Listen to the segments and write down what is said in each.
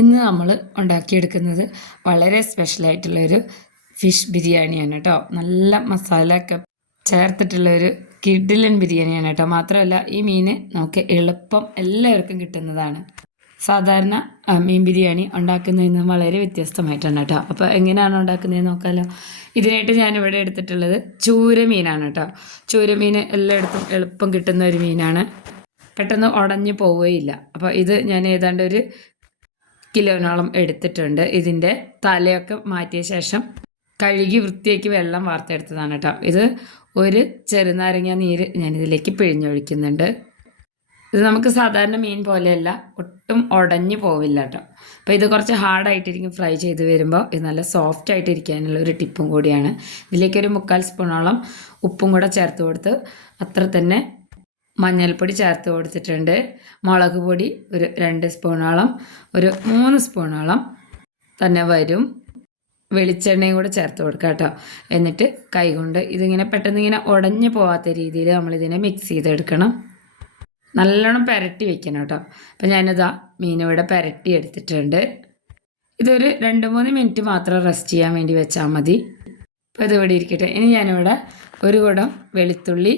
ഇന്ന് നമ്മൾ ഉണ്ടാക്കിയെടുക്കുന്നത് വളരെ സ്പെഷ്യലായിട്ടുള്ളൊരു ഫിഷ് ബിരിയാണിയാണ് കേട്ടോ നല്ല മസാല ഒക്കെ ചേർത്തിട്ടുള്ളൊരു കിഡിലൻ ബിരിയാണിയാണ് കേട്ടോ മാത്രമല്ല ഈ മീൻ നമുക്ക് എളുപ്പം എല്ലാവർക്കും കിട്ടുന്നതാണ്. സാധാരണ മീൻ ബിരിയാണി ഉണ്ടാക്കുന്നതിൽ വളരെ വ്യത്യസ്തമായിട്ടാണ് കേട്ടോ അപ്പോൾ എങ്ങനെയാണ് ഉണ്ടാക്കുന്നത് നോക്കാമല്ലോ ഇതിനായിട്ട് ഞാനിവിടെ എടുത്തിട്ടുള്ളത് ചൂരമീനാണ് കേട്ടോ ചൂരമീൻ എല്ലായിടത്തും എളുപ്പം കിട്ടുന്ന ഒരു മീനാണ്. പെട്ടെന്ന് ഉടഞ്ഞു പോവുകയില്ല. അപ്പോൾ ഇത് ഞാൻ ഏതാണ്ട് ഒരു കിലോനോളം എടുത്തിട്ടുണ്ട്. ഇതിന്റെ തലയൊക്കെ മാറ്റിയ ശേഷം കഴുകി വൃത്തിയാക്കി വെള്ളം വാർത്തെടുത്തതാണ് കേട്ടോ. ഇത് ഒരു ചെറുനാരങ്ങ നീര് ഞാനിതിലേക്ക് പിഴിഞ്ഞൊഴിക്കുന്നുണ്ട്. ഇത് നമുക്ക് സാധാരണ മീൻ പോലെയല്ല ഒട്ടും ഉടഞ്ഞു പോവില്ല കേട്ടോ. അപ്പോൾ ഇത് കുറച്ച് ഹാർഡായിട്ടിരിക്കും ഫ്രൈ ചെയ്ത് വരുമ്പോൾ ഇത് നല്ല സോഫ്റ്റ് ആയിട്ടിരിക്കാനുള്ള ഒരു ടിപ്പും കൂടിയാണ്. ഇതിലേക്ക് ഒരു മുക്കാൽ സ്പൂണോളം ഉപ്പും കൂടെ ചേർത്ത് കൊടുത്ത് അത്ര തന്നെ മഞ്ഞൾപ്പൊടി ചേർത്ത് കൊടുത്തിട്ടുണ്ട്. മുളക് പൊടി ഒരു രണ്ട് സ്പൂണോളം ഒരു മൂന്ന് സ്പൂണോളം തന്നെ വരും. വെളിച്ചെണ്ണയും കൂടെ ചേർത്ത് കൊടുക്കുക കേട്ടോ. എന്നിട്ട് കൈകൊണ്ട് ഇതിങ്ങനെ പെട്ടെന്ന് ഇങ്ങനെ ഉടഞ്ഞു പോകാത്ത രീതിയിൽ നമ്മളിതിനെ മിക്സ് ചെയ്തെടുക്കണം. നല്ലോണം പുരട്ടി വെക്കണം കേട്ടോ. അപ്പം ഞാനിതാ മീനിവിടെ പുരട്ടി എടുത്തിട്ടുണ്ട്. ഇതൊരു രണ്ട് മൂന്ന് മിനിറ്റ് മാത്രം റെസ്റ്റ് ചെയ്യാൻ വേണ്ടി വെച്ചാൽ മതി. അപ്പോൾ ഇതിവിടെ ഇരിക്കട്ടെ. ഇനി ഞാനിവിടെ ഒരു കുടം വെളുത്തുള്ളി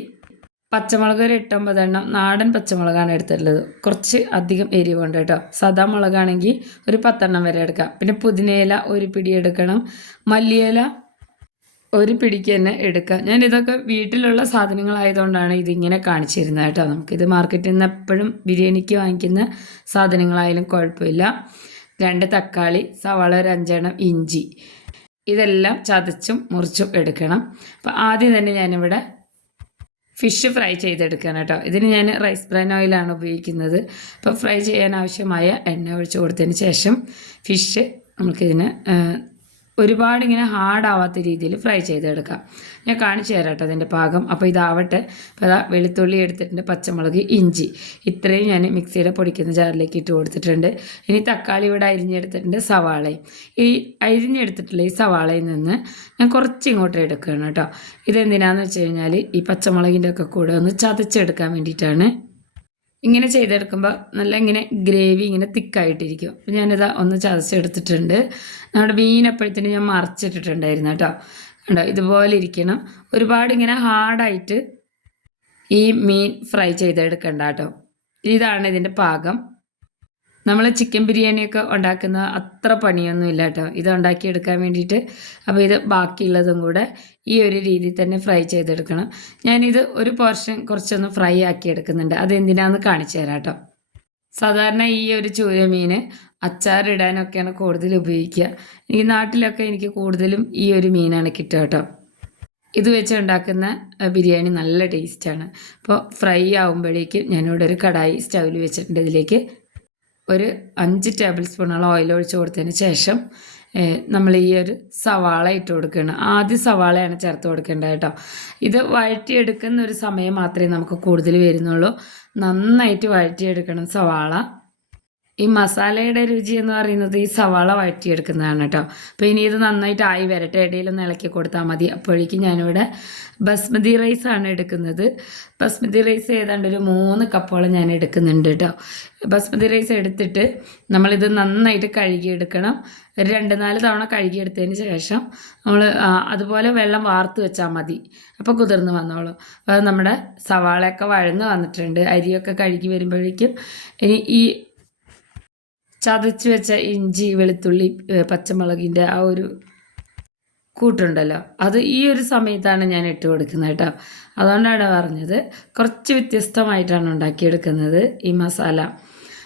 പച്ചമുളക് ഒരു എട്ടൊമ്പതെണ്ണം. നാടൻ പച്ചമുളകാണ് എടുത്തിട്ടുള്ളത്. കുറച്ച് അധികം എരിവ് ഉണ്ട് കേട്ടോ. സാദാ മുളകാണെങ്കിൽ ഒരു പത്തെണ്ണം വരെ എടുക്കാം. പിന്നെ പുതിനയില ഒരു പിടി എടുക്കണം. മല്ലിയില ഒരു പിടിക്ക് തന്നെ എടുക്കാം. ഞാൻ ഇതൊക്കെ വീട്ടിലുള്ള സാധനങ്ങളായതുകൊണ്ടാണ് ഇതിങ്ങനെ കാണിച്ചിരുന്നത് കേട്ടോ. നമുക്കിത് മാർക്കറ്റിൽ നിന്ന് എപ്പോഴും ബിരിയാണിക്ക് വാങ്ങിക്കുന്ന സാധനങ്ങളായാലും കുഴപ്പമില്ല. രണ്ട് തക്കാളി സവാള ഒരു അഞ്ചെണ്ണം ഇഞ്ചി. ഇതെല്ലാം ചതച്ചും മുറിച്ചും എടുക്കണം. അപ്പോൾ ആദ്യം തന്നെ ഞാനിവിടെ ഫിഷ് ഫ്രൈ ചെയ്തെടുക്കാൻ കേട്ടോ. ഇതിന് ഞാൻ റൈസ് ബ്രാൻ ഓയിലാണ് ഉപയോഗിക്കുന്നത്. അപ്പോൾ ഫ്രൈ ചെയ്യാൻ ആവശ്യമായ എണ്ണ ഒഴിച്ച് കൊടുത്തതിന് ശേഷം ഫിഷ് നമുക്കിതിന് ഒരുപാട് ഇങ്ങനെ ഹാർഡാവാത്ത രീതിയിൽ ഫ്രൈ ചെയ്തെടുക്കാം ഞാൻ കാണിച്ചു തരാം കേട്ടോ അതിന്റെ പാകം. അപ്പോൾ ഇതാവട്ടെ. അപ്പോൾ അതാ വെളുത്തുള്ളി എടുത്തിട്ടുണ്ട് പച്ചമുളക് ഇഞ്ചി. ഇത്രയും ഞാൻ മിക്സിയുടെ പൊടിക്കുന്ന ജാറിലേക്ക് ഇട്ട് കൊടുത്തിട്ടുണ്ട്. ഇനി തക്കാളി ഇവിടെ അരിഞ്ഞെടുത്തിട്ടുണ്ട് സവാളയും. ഈ അരിഞ്ഞെടുത്തിട്ടുള്ള ഈ സവാളയിൽ നിന്ന് ഞാൻ കുറച്ച് ഇങ്ങോട്ട് എടുക്കുകയാണ് കേട്ടോ. ഇതെന്തിനാന്ന് വെച്ച് കഴിഞ്ഞാൽ ഈ പച്ചമുളകിന്റെ ഒക്കെ കൂടെ ഒന്ന് ചതച്ചെടുക്കാൻ വേണ്ടിയിട്ടാണ് ഇങ്ങനെ ചെയ്തെടുക്കുമ്പോൾ നല്ല ഇങ്ങനെ ഗ്രേവി ഇങ്ങനെ തിക്കായിട്ടിരിക്കും. അപ്പം ഞാനിത് ഒന്ന് ചതച്ചെടുത്തിട്ടുണ്ട്. നമ്മുടെ മീൻ എപ്പോഴത്തേനും ഞാൻ മറച്ചിട്ടിട്ടുണ്ടായിരുന്നു കേട്ടോ. കണ്ടോ? ഇതുപോലെ ഇരിക്കണം. ഒരുപാട് ഇങ്ങനെ ഹാർഡായിട്ട് ഈ മീൻ ഫ്രൈ ചെയ്തെടുക്കണ്ട കേട്ടോ. ഇതാണ് ഇതിന്റെ പാകം. നമ്മൾ ചിക്കൻ ബിരിയാണിയൊക്കെ ഉണ്ടാക്കുന്ന അത്ര പണിയൊന്നും ഇല്ല കേട്ടോ. ഇത് ഉണ്ടാക്കിയെടുക്കാൻ വേണ്ടിയിട്ട്. അപ്പോൾ ഇത് ബാക്കിയുള്ളതും കൂടെ ഈ ഒരു രീതിയിൽ തന്നെ ഫ്രൈ ചെയ്തെടുക്കണം. ഞാനിത് ഒരു പോർഷൻ കുറച്ചൊന്ന് ഫ്രൈ ആക്കി എടുക്കുന്നുണ്ട് അതെന്തിനാന്ന് കാണിച്ചു തരാം കേട്ടോ. സാധാരണ ഈ ഒരു ചൂരമീൻ അച്ചാറിടാനൊക്കെയാണ് കൂടുതൽ ഉപയോഗിക്കുക. ഈ നാട്ടിലൊക്കെ എനിക്ക് കൂടുതലും ഈ ഒരു മീനാണ് കിട്ടുക കേട്ടോ. ഇത് വെച്ച് ഉണ്ടാക്കുന്ന ബിരിയാണി നല്ല ടേസ്റ്റാണ് അപ്പോൾ ഫ്രൈ ആകുമ്പോഴേക്കും ഞാനിവിടെ ഒരു കടായി സ്റ്റൗവിൽ വെച്ചിട്ടുണ്ട് ഇതിലേക്ക്. ഒരു അഞ്ച് ടേബിൾ സ്പൂണോളം ഓയിൽ ഒഴിച്ച് കൊടുത്തതിന് ശേഷം നമ്മൾ ഈ ഒരു സവാള ഇട്ട് കൊടുക്കുകയാണ്. ആദ്യം സവാളയാണ് ചേർത്ത് കൊടുക്കേണ്ടത് കേട്ടോ. ഇത് വഴറ്റിയെടുക്കുന്ന ഒരു സമയം മാത്രമേ നമുക്ക് കൂടുതൽ വരുന്നുള്ളൂ. നന്നായിട്ട് വഴറ്റിയെടുക്കണം സവാള. ഈ മസാലയുടെ രുചി എന്ന് പറയുന്നത് ഈ സവാള വഴറ്റിയെടുക്കുന്നതാണ് കേട്ടോ. അപ്പോൾ ഇനി ഇത് നന്നായിട്ട് ആയി വരട്ടെ ഇടയിലൊന്ന് ഇളക്കി കൊടുത്താൽ മതി. അപ്പോഴേക്കും ഞാനിവിടെ ബസ്മതി റൈസ് ആണ് എടുക്കുന്നത്. ബസ്മതി റൈസ് ഏതാണ്ട് ഒരു മൂന്ന് കപ്പോളം ഞാൻ എടുക്കുന്നുണ്ട് കേട്ടോ. ബസ്മതി റൈസ് എടുത്തിട്ട് നമ്മളിത് നന്നായിട്ട് കഴുകിയെടുക്കണം. ഒരു രണ്ട് നാല് തവണ കഴുകിയെടുത്തതിന് ശേഷം നമ്മൾ അതുപോലെ വെള്ളം വാർത്ത് വെച്ചാൽ മതി. അപ്പോൾ കുതിർന്ന് വന്നോളൂ. അപ്പോൾ നമ്മുടെ സവാളയൊക്കെ വഴന്ന് വന്നിട്ടുണ്ട്. അരിയൊക്കെ കഴുകി വരുമ്പോഴേക്കും ഇനി ഈ ചതച്ച് വെച്ച ഇഞ്ചി വെളുത്തുള്ളി പച്ചമുളകിന്റെ ആ ഒരു കൂട്ടുണ്ടല്ലോ. അത് ഈ ഒരു സമയത്താണ് ഞാൻ ഇട്ട് കൊടുക്കുന്നത് കേട്ടോ. അതുകൊണ്ടാണ് പറഞ്ഞത് കുറച്ച് വ്യത്യസ്തമായിട്ടാണ് ഉണ്ടാക്കിയെടുക്കുന്നത് ഈ മസാല.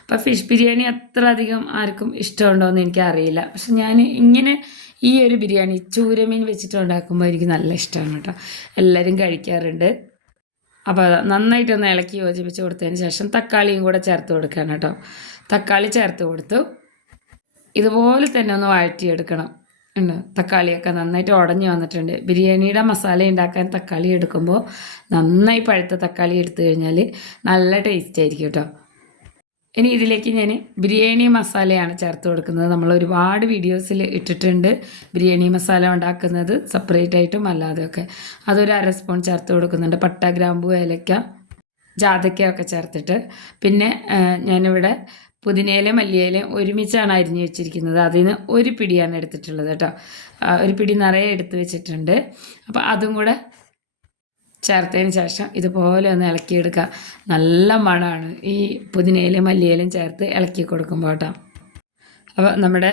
അപ്പോൾ ഫിഷ് ബിരിയാണി അത്ര അധികം ആർക്കും ഇഷ്ടമുണ്ടോ എന്ന് എനിക്കറിയില്ല. പക്ഷെ ഞാൻ ഇങ്ങനെ ഈ ഒരു ബിരിയാണി ചൂരമീൻ വെച്ചിട്ട് ഉണ്ടാക്കുമ്പോൾ എനിക്ക് നല്ല ഇഷ്ടമാണ് കേട്ടോ. എല്ലാവരും കഴിക്കാറുണ്ട്. അപ്പോൾ നന്നായിട്ടൊന്ന് ഇളക്കി യോജിപ്പിച്ച് കൊടുത്തതിന് ശേഷം തക്കാളിയും കൂടെ ചേർത്ത് കൊടുക്കണം കേട്ടോ. തക്കാളി ചേർത്ത് കൊടുത്തു. ഇതുപോലെ തന്നെ ഒന്ന് വഴറ്റിയെടുക്കണം. ഉണ്ട് തക്കാളിയൊക്കെ നന്നായിട്ട് ഉടഞ്ഞു വന്നിട്ടുണ്ട്. ബിരിയാണിയുടെ മസാല ഉണ്ടാക്കാൻ തക്കാളി എടുക്കുമ്പോൾ നന്നായി പഴുത്ത തക്കാളി എടുത്തു കഴിഞ്ഞാൽ നല്ല ടേസ്റ്റ് ആയിരിക്കും കേട്ടോ ഇനി ഇതിലേക്ക് ഞാൻ ബിരിയാണി മസാലയാണ് ചേർത്ത് കൊടുക്കുന്നത്. നമ്മൾ ഒരുപാട് വീഡിയോസിൽ ഇട്ടിട്ടുണ്ട് ബിരിയാണി മസാല ഉണ്ടാക്കുന്നത് സെപ്പറേറ്റ് ആയിട്ടും അല്ലാതെയൊക്കെ അതൊരു അര സ്പൂൺ ചേർത്ത് കൊടുക്കുന്നുണ്ട്. പട്ട ഗ്രാമ്പു ഏലക്ക ജാതക്കയൊക്കെ ചേർത്തിട്ട്. പിന്നെ ഞാനിവിടെ പുതിനയിലും മല്ലിയിലും ഒരുമിച്ചാണ് അരിഞ്ഞ് വെച്ചിരിക്കുന്നത്. അതിൽ നിന്ന് ഒരു പിടിയാണ് എടുത്തിട്ടുള്ളത് കേട്ടോ. ഒരു പിടി നിറയെ എടുത്ത് വെച്ചിട്ടുണ്ട്. അപ്പോൾ അതും കൂടെ ചേർത്തതിന് ശേഷം ഇതുപോലെ ഒന്ന് ഇളക്കിയെടുക്കുക നല്ല മണമാണ് ഈ പുതിനയിലും മല്ലിയിലും ചേർത്ത് ഇളക്കി കൊടുക്കുമ്പോൾ കേട്ടോ. അപ്പോൾ നമ്മുടെ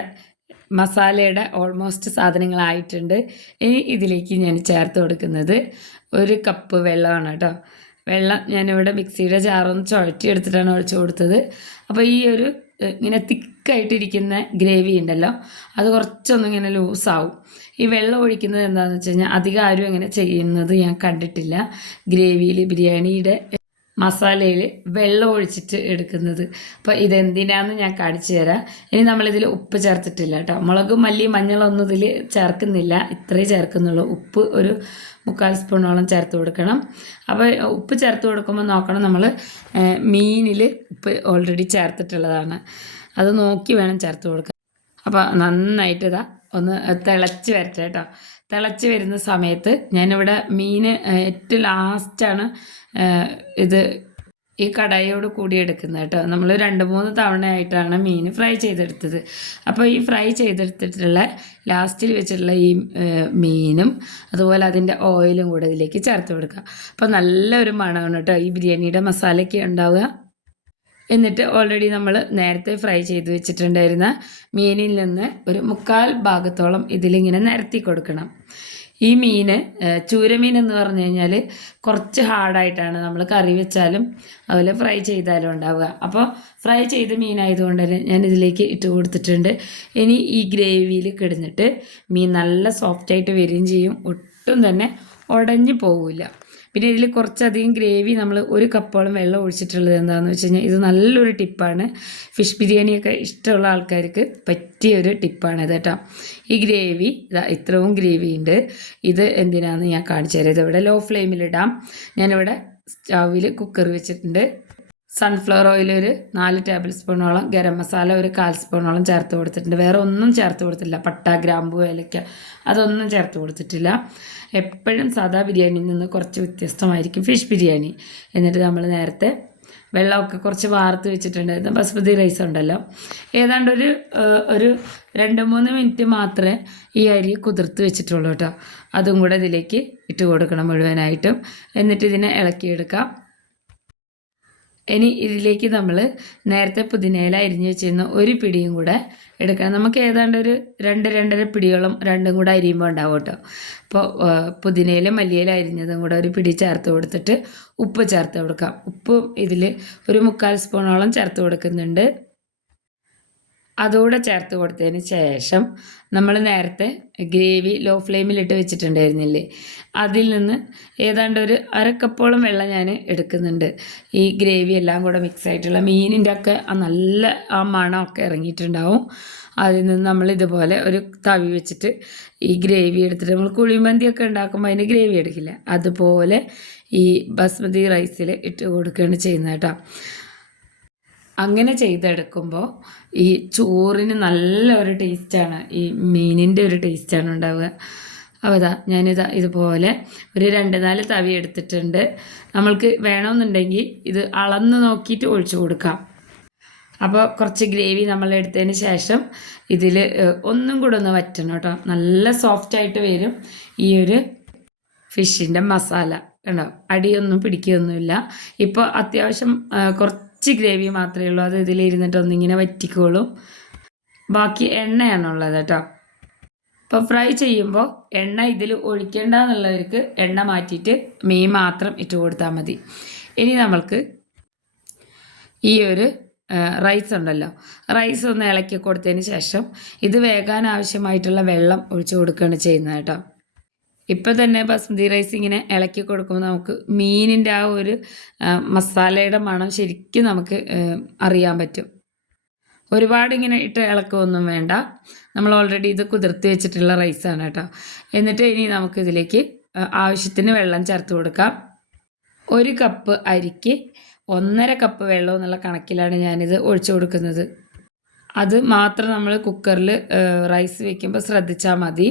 മസാലയുടെ ഓൾമോസ്റ്റ് സാധനങ്ങളായിട്ടുണ്ട്. ഇനി ഇതിലേക്ക് ഞാൻ ചേർത്ത് കൊടുക്കുന്നത് ഒരു കപ്പ് വെള്ളമാണ് കേട്ടോ. വെള്ളം ഞാനിവിടെ മിക്സിയുടെ ജാറൊന്ന് ചുഴറ്റി എടുത്തിട്ടാണ് ഒഴിച്ചു കൊടുത്തത്. അപ്പോൾ ഈ ഒരു ഇങ്ങനെ തിക്കായിട്ടിരിക്കുന്ന ഗ്രേവി ഉണ്ടല്ലോ അത് കുറച്ചൊന്നും ഇങ്ങനെ ലൂസാവും. ഈ വെള്ളം ഒഴിക്കുന്നത് എന്താണെന്ന് വെച്ച് കഴിഞ്ഞാൽ അധികം ആരും അങ്ങനെ ചെയ്യുന്നത് ഞാൻ കണ്ടിട്ടില്ല. ഗ്രേവിയിൽ ബിരിയാണിയുടെ മസാലയിൽ വെള്ളം ഒഴിച്ചിട്ട് എടുക്കുന്നത്. അപ്പോൾ ഇതെന്തിനാന്ന് ഞാൻ കാണിച്ചു തരാം. ഇനി നമ്മളിതിൽ ഉപ്പ് ചേർത്തിട്ടില്ല കേട്ടോ. മുളക് മല്ലി മഞ്ഞളൊന്നും ഇതിൽ ചേർക്കുന്നില്ല. ഇത്രേ ചേർക്കുന്നുള്ളൂ. ഉപ്പ് ഒരു മുക്കാൽ സ്പൂണോളം ചേർത്ത് കൊടുക്കണം. അപ്പോൾ ഉപ്പ് ചേർത്ത് കൊടുക്കുമ്പോൾ നോക്കണം നമ്മൾ മീനിൽ ഉപ്പ് ഓൾറെഡി ചേർത്തിട്ടുള്ളതാണ്. അത് നോക്കി വേണം ചേർത്ത് കൊടുക്കാൻ. അപ്പോൾ നന്നായിട്ട് ഇതാ ഒന്ന് തിളച്ച് വരട്ടെ കേട്ടോ. തിളച്ച് വരുന്ന സമയത്ത് ഞാനിവിടെ മീൻ ഏറ്റവും ലാസ്റ്റാണ് ഇത് ഈ കടായിയോട് കൂടി എടുക്കുന്നത് കേട്ടോ. നമ്മൾ രണ്ട് മൂന്ന് തവണയായിട്ടാണ് മീൻ ഫ്രൈ ചെയ്തെടുത്തത്. അപ്പോൾ ഈ ഫ്രൈ ചെയ്തെടുത്തിട്ടുള്ള ലാസ്റ്റിൽ വെച്ചിട്ടുള്ള ഈ മീനും അതുപോലെ അതിന്റെ ഓയിലും കൂടെ ഇതിലേക്ക് ചേർത്ത് കൊടുക്കുക. അപ്പോൾ നല്ലൊരു മണമാണ് കേട്ടോ ഈ ബിരിയാണിയുടെ മസാലയ്ക്ക് ഉണ്ടാവുക. എന്നിട്ട് ഓൾറെഡി നമ്മൾ നേരത്തെ ഫ്രൈ ചെയ്ത് വെച്ചിട്ടുണ്ടായിരുന്ന മീനിൽ നിന്ന് ഒരു മുക്കാൽ ഭാഗത്തോളം ഇതിലിങ്ങനെ നിരത്തി കൊടുക്കണം. ഈ മീൻ ചൂരമീൻ എന്ന് പറഞ്ഞു കഴിഞ്ഞാൽ കുറച്ച് ഹാർഡായിട്ടാണ് നമ്മൾ കറി വെച്ചാലും അതുപോലെ ഫ്രൈ ചെയ്താലും ഉണ്ടാവുക. അപ്പോൾ ഫ്രൈ ചെയ്ത മീനായതുകൊണ്ട് തന്നെ ഞാൻ ഇതിലേക്ക് ഇട്ട് കൊടുത്തിട്ടുണ്ട്. ഇനി ഈ ഗ്രേവിയിൽ കിടന്നിട്ട് മീൻ നല്ല സോഫ്റ്റായിട്ട് വരികയും ചെയ്യും. ഒട്ടും തന്നെ ഉടഞ്ഞു പോകില്ല പിന്നെ ഇതിൽ കുറച്ചധികം ഗ്രേവി നമ്മൾ ഒരു കപ്പോളം വെള്ളം ഒഴിച്ചിട്ടുള്ളത് എന്താണെന്ന് വെച്ച് കഴിഞ്ഞാൽ ഇത് നല്ലൊരു ടിപ്പാണ്. ഫിഷ് ബിരിയാണിയൊക്കെ ഇഷ്ടമുള്ള ആൾക്കാർക്ക് പറ്റിയ ഒരു ടിപ്പാണ് ഇത് കേട്ടോ. ഈ ഗ്രേവി ഇതാ ഇത്രയും ഗ്രേവി ഉണ്ട് ഇത് എന്തിനാണെന്ന് ഞാൻ കാണിച്ചു തരാം. ഇതിവിടെ ലോ ഫ്ലെയിമിലിടാം. ഞാനിവിടെ സ്റ്റൗവിൽ കുക്കർ വെച്ചിട്ടുണ്ട്. സൺഫ്ലവർ ഓയിൽ ഒരു നാല് ടേബിൾ സ്പൂണോളം ഗരം മസാല ഒരു കാൽ സ്പൂണോളം ചേർത്ത് കൊടുത്തിട്ടുണ്ട്. വേറെ ഒന്നും ചേർത്ത് കൊടുത്തില്ല പട്ട ഗ്രാമ്പു ഏലക്ക അതൊന്നും ചേർത്ത് കൊടുത്തിട്ടില്ല. എപ്പോഴും സാധാ ബിരിയാണിയിൽ നിന്ന് കുറച്ച് വ്യത്യസ്തമായിരിക്കും ഫിഷ് ബിരിയാണി. എന്നിട്ട് നമ്മൾ നേരത്തെ വെള്ളമൊക്കെ കുറച്ച് വാർത്ത് വെച്ചിട്ടുണ്ടായിരുന്നു. ബസ്മതി റൈസ് ഉണ്ടല്ലോ. ഏതാണ്ട് ഒരു ഒരു രണ്ട് മൂന്ന് മിനിറ്റ് മാത്രമേ ഈ അരി കുതിർത്ത് വെച്ചിട്ടുള്ളൂ കേട്ടോ. അതും കൂടെ ഇതിലേക്ക് ഇട്ട് കൊടുക്കണം മുഴുവനായിട്ടും. എന്നിട്ട് ഇതിനെ ഇളക്കിയെടുക്കാം. ഇനി ഇതിലേക്ക് നമ്മൾ നേരത്തെ പുതിനയില അരിഞ്ഞ് വെച്ചിരുന്ന ഒരു പിടിയും കൂടെ എടുക്കണം. നമുക്ക് ഏതാണ്ട് ഒരു രണ്ട് രണ്ടര പിടിയോളം രണ്ടും കൂടെ അരിയുമ്പോൾ ഉണ്ടാവും കേട്ടോ. അപ്പോൾ പുതിനയിലും മല്ലിയില അരിഞ്ഞതും കൂടെ ഒരു പിടി ചേർത്ത് കൊടുത്തിട്ട് ഉപ്പ് ചേർത്ത് കൊടുക്കാം. ഉപ്പും ഇതിൽ ഒരു മുക്കാൽ സ്പൂണോളം ചേർത്ത് കൊടുക്കുന്നുണ്ട്. അതുകൂടെ ചേർത്ത് കൊടുത്തതിന് ശേഷം നമ്മൾ നേരത്തെ ഗ്രേവി ലോ ഫ്ലെയിമിലിട്ട് വെച്ചിട്ടുണ്ടായിരുന്നില്ലേ? അതിൽ നിന്ന് ഏതാണ്ട് ഒരു അരക്കപ്പോളം വെള്ളം ഞാൻ എടുക്കുന്നുണ്ട്. ഈ ഗ്രേവി എല്ലാം കൂടെ മിക്സ് ആയിട്ടുള്ള മീനിന്റെ ഒക്കെ ആ നല്ല ആ മണമൊക്കെ ഇറങ്ങിയിട്ടുണ്ടാവും. അതിൽ നിന്ന് നമ്മൾ ഇതുപോലെ ഒരു തവി വെച്ചിട്ട് ഈ ഗ്രേവി എടുത്തിട്ട് നമ്മൾ കുഴിമന്തിയൊക്കെ ഉണ്ടാക്കുമ്പോൾ അതിന് ഗ്രേവി എടുക്കില്ല. അതുപോലെ ഈ ബസ്മതി റൈസിൽ ഇട്ട് കൊടുക്കുകയാണ് ചെയ്യുന്നത് കേട്ടോ. അങ്ങനെ ചെയ്തെടുക്കുമ്പോൾ ഈ ചോറിന് നല്ല ഒരു ടേസ്റ്റാണ്. ഈ മീനിന്റെ ഒരു ടേസ്റ്റാണ് ഉണ്ടാവുക. അപ്പോൾ ഇതാ ഞാനിതാ ഇതുപോലെ ഒരു രണ്ട് നാല് തവി എടുത്തിട്ടുണ്ട്. നമ്മൾക്ക് വേണമെന്നുണ്ടെങ്കിൽ ഇത് അളന്ന് നോക്കിയിട്ട് ഒഴിച്ചു കൊടുക്കാം. അപ്പോൾ കുറച്ച് ഗ്രേവി നമ്മൾ എടുത്തതിന് ശേഷം ഇതിൽ ഒന്നും കൂടെ ഒന്ന് വറ്റണം കേട്ടോ. നല്ല സോഫ്റ്റായിട്ട് വരും ഈ ഒരു ഫിഷിന്റെ മസാല. കണ്ടോ? അടിയൊന്നും പിടിക്കുകയൊന്നുമില്ല ഇപ്പോൾ അത്യാവശ്യം ആ, കുറച്ച് ഗ്രേവി മാത്രമേ ഉള്ളൂ. അത് ഇതിലിരുന്നിട്ട് ഒന്നിങ്ങനെ വറ്റിക്കോളും. ബാക്കി എണ്ണയാണുള്ളത് കേട്ടോ. ഇപ്പോൾ ഫ്രൈ ചെയ്യുമ്പോൾ എണ്ണ ഇതിൽ ഒഴിക്കേണ്ട എന്നുള്ളവർക്ക് എണ്ണ മാറ്റിയിട്ട് മീൻ മാത്രം ഇട്ട് കൊടുത്താൽ മതി. ഇനി നമ്മൾക്ക് ഈ ഒരു റൈസ് ഉണ്ടല്ലോ. റൈസ് ഒന്ന് ഇളക്കി കൊടുത്തതിന് ശേഷം ഇത് വേകാൻ ആവശ്യമായിട്ടുള്ള വെള്ളം ഒഴിച്ചു കൊടുക്കുകയാണ് ചെയ്യുന്നത് കേട്ടോ. ഇപ്പം തന്നെ ബസ്മതി റൈസ് ഇങ്ങനെ ഇളക്കി കൊടുക്കുമ്പോൾ നമുക്ക് മീനിന്റെ ആ ഒരു മസാലയുടെ മണം ശരിക്കും നമുക്ക് അറിയാൻ പറ്റും. ഒരുപാട് ഇങ്ങനെ ഇട്ട് ഇളക്കമൊന്നും വേണ്ട. നമ്മൾ ഓൾറെഡി ഇത് കുതിർത്ത് വെച്ചിട്ടുള്ള റൈസാണ് കേട്ടോ. എന്നിട്ട് ഇനി നമുക്കിതിലേക്ക് ആവശ്യത്തിന് വെള്ളം ചേർത്ത് കൊടുക്കാം. ഒരു കപ്പ് അരിക്ക് ഒന്നര കപ്പ് വെള്ളം എന്നുള്ള കണക്കിലാണ് ഞാനിത് ഒഴിച്ചു കൊടുക്കുന്നത്. അത് മാത്രം നമ്മൾ കുക്കറിൽ റൈസ് വെക്കുമ്പോൾ ശ്രദ്ധിച്ചാൽ മതി.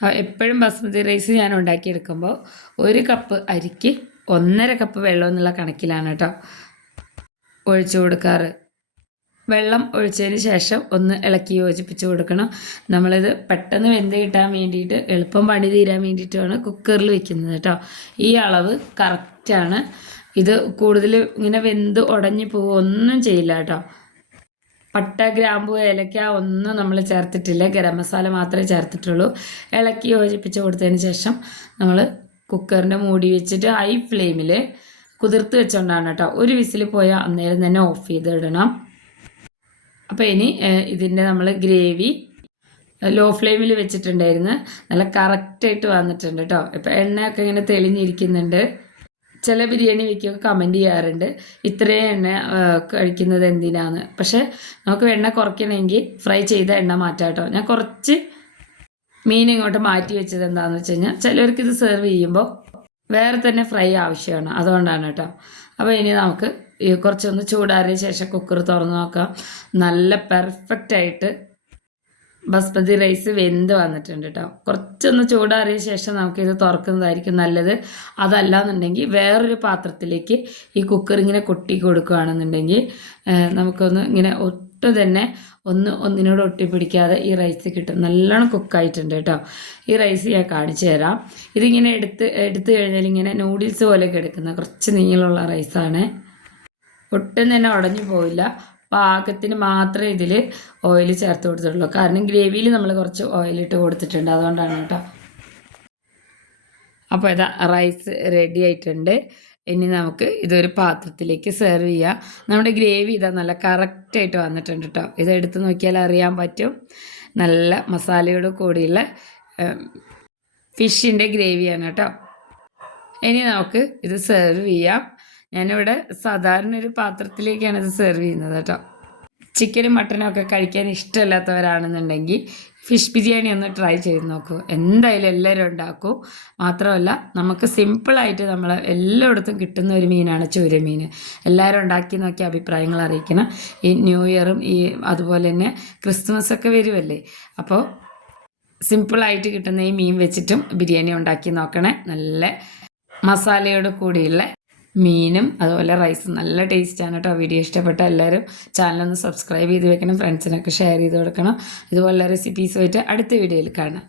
എപ്പോഴും ബസ്മതി റൈസ് ഞാൻ ഉണ്ടാക്കിയെടുക്കുമ്പോൾ ഒരു കപ്പ് അരിക്ക് ഒന്നര കപ്പ് വെള്ളം എന്നുള്ള കണക്കിലാണ് കേട്ടോ ഒഴിച്ചു കൊടുക്കാറ്. വെള്ളം ഒഴിച്ചതിന് ശേഷം ഒന്ന് ഇളക്കി യോജിപ്പിച്ച് കൊടുക്കണം. നമ്മളിത് പെട്ടെന്ന് വെന്ത് കിട്ടാൻ വേണ്ടിയിട്ട് എളുപ്പം പണി തീരാൻ വേണ്ടിയിട്ടാണ് കുക്കറിൽ വെക്കുന്നത് കേട്ടോ. ഈ അളവ് കറക്റ്റാണ് ഇത് കൂടുതൽ ഇങ്ങനെ വെന്ത് ഉടഞ്ഞു പോവുക ഒന്നും ചെയ്യില്ല കേട്ടോ. പട്ട ഗ്രാമ്പു ഏലക്ക ഒന്നും നമ്മൾ ചേർത്തിട്ടില്ല. ഗരം മസാല മാത്രമേ ചേർത്തിട്ടുള്ളൂ. ഇളക്കി യോജിപ്പിച്ച് കൊടുത്തതിന് ശേഷം നമ്മൾ കുക്കറിന്റെ മൂടി വെച്ചിട്ട് ഹൈ ഫ്ലെയിമിൽ കുതിർത്ത് വെച്ചുകൊണ്ടാണ് കേട്ടോ ഒരു വിസിൽ പോയാൽ അന്നേരം തന്നെ ഓഫ് ചെയ്തിടണം അപ്പോൾ ഇനി ഇതിന്റെ നമ്മൾ ഗ്രേവി ലോ ഫ്ലെയിമിൽ വെച്ചിട്ടുണ്ടായിരുന്നു. നല്ല കറക്റ്റായിട്ട് വന്നിട്ടുണ്ട് കേട്ടോ ഇപ്പം എണ്ണയൊക്കെ ഇങ്ങനെ തെളിഞ്ഞിരിക്കുന്നുണ്ട്. ചില ബിരിയാണി വയ്ക്കൊക്കെ കമന്റ് ചെയ്യാറുണ്ട്. ഇത്രയും എണ്ണ കഴിക്കുന്നത് എന്തിനാന്ന്. പക്ഷേ നമുക്ക് എണ്ണ കുറയ്ക്കണമെങ്കിൽ ഫ്രൈ ചെയ്ത എണ്ണ മാറ്റാം കേട്ടോ ഞാൻ കുറച്ച് മീൻ ഇങ്ങോട്ട് മാറ്റി വെച്ചത് എന്താണെന്ന് വെച്ച് കഴിഞ്ഞാൽ ചിലവർക്ക് ഇത് സെർവ് ചെയ്യുമ്പോൾ വേറെ തന്നെ ഫ്രൈ ആവശ്യമാണ്. അതുകൊണ്ടാണ് കേട്ടോ. അപ്പോൾ ഇനി നമുക്ക് കുറച്ചൊന്ന് ചൂടാറിയ ശേഷം കുക്കർ തുറന്ന് നോക്കാം. നല്ല പെർഫെക്റ്റ് ആയിട്ട് ബസ്മതി റൈസ് വെന്ത് വന്നിട്ടുണ്ട് കേട്ടോ കുറച്ചൊന്ന് ചൂടാറിയ ശേഷം നമുക്കിത് തുറക്കുന്നതായിരിക്കും നല്ലത്. അതല്ല എന്നുണ്ടെങ്കിൽ വേറൊരു പാത്രത്തിലേക്ക് ഈ കുക്കർ ഇങ്ങനെ കൊട്ടി കൊടുക്കുകയാണെന്നുണ്ടെങ്കിൽ നമുക്കൊന്ന് ഇങ്ങനെ ഒട്ടും തന്നെ ഒന്ന് ഒന്നിനോട് ഒട്ടിപ്പിടിക്കാതെ ഈ റൈസ് കിട്ടും. നല്ലോണം കുക്കായിട്ടുണ്ട് കേട്ടോ ഈ റൈസ് ഞാൻ കാണിച്ചു തരാം. ഇതിങ്ങനെ എടുത്ത് എടുത്തു കഴിഞ്ഞാൽ ഇങ്ങനെ നൂഡിൽസ് പോലെയൊക്കെ എടുക്കുന്ന കുറച്ച് നീളമുള്ള റൈസാണ്. ഒട്ടും തന്നെ ഉടഞ്ഞു പോയില്ല പാകത്തിന് മാത്രമേ ഇതിൽ ഓയിൽ ചേർത്ത് കൊടുത്തിട്ടുള്ളൂ. കാരണം ഗ്രേവിയിൽ നമ്മൾ കുറച്ച് ഓയിലിട്ട് കൊടുത്തിട്ടുണ്ട്. അതുകൊണ്ടാണ് കേട്ടോ. അപ്പോൾ ഇതാ റൈസ് റെഡി ആയിട്ടുണ്ട്. ഇനി നമുക്ക് ഇതൊരു പാത്രത്തിലേക്ക് സെർവ് ചെയ്യാം. നമ്മുടെ ഗ്രേവി ഇതാ നല്ല കറക്റ്റായിട്ട് വന്നിട്ടുണ്ട് കേട്ടോ. ഇത് എടുത്ത് നോക്കിയാൽ അറിയാൻ പറ്റും. നല്ല മസാലയോട് കൂടിയുള്ള ഫിഷിന്റെ ഗ്രേവിയാണ് കേട്ടോ. ഇനി നമുക്ക് ഇത് സെർവ് ചെയ്യാം. ഞാനിവിടെ സാധാരണ ഒരു പാത്രത്തിലേക്കാണ് ഇത് സെർവ് ചെയ്യുന്നത് കേട്ടോ. ചിക്കനും മട്ടനും ഒക്കെ കഴിക്കാൻ ഇഷ്ടമില്ലാത്തവരാണെന്നുണ്ടെങ്കിൽ ഫിഷ് ബിരിയാണി ഒന്ന് ട്രൈ ചെയ്ത് നോക്കൂ. എന്തായാലും എല്ലാവരും ഉണ്ടാക്കൂ. മാത്രമല്ല നമുക്ക് സിമ്പിളായിട്ട് നമ്മൾ എല്ലായിടത്തും കിട്ടുന്ന ഒരു മീനാണ് ചൂരമീൻ എല്ലാവരും ഉണ്ടാക്കി നോക്കി അഭിപ്രായങ്ങൾ അറിയിക്കണം. ഈ ന്യൂ ഇയറും ഈ അതുപോലെ തന്നെ ക്രിസ്മസ് ഒക്കെ വരുമല്ലേ അപ്പോൾ സിമ്പിളായിട്ട് കിട്ടുന്ന ഈ മീൻ വെച്ചിട്ടും ബിരിയാണി ഉണ്ടാക്കി നോക്കണേ. നല്ല മസാലയോട് കൂടിയുള്ള മീനും അതുപോലെ റൈസും. നല്ല ടേസ്റ്റാണ് കേട്ടോ വീഡിയോ ഇഷ്ടപ്പെട്ട എല്ലാവരും ചാനലൊന്ന് സബ്സ്ക്രൈബ് ചെയ്ത് വെക്കണം ഫ്രണ്ട്സിനൊക്കെ ഷെയർ ചെയ്ത് കൊടുക്കണം. ഇതുപോലെ റെസിപ്പീസ് റെസിപ്പീസുമായിട്ട് അടുത്ത വീഡിയോയിൽ കാണാം.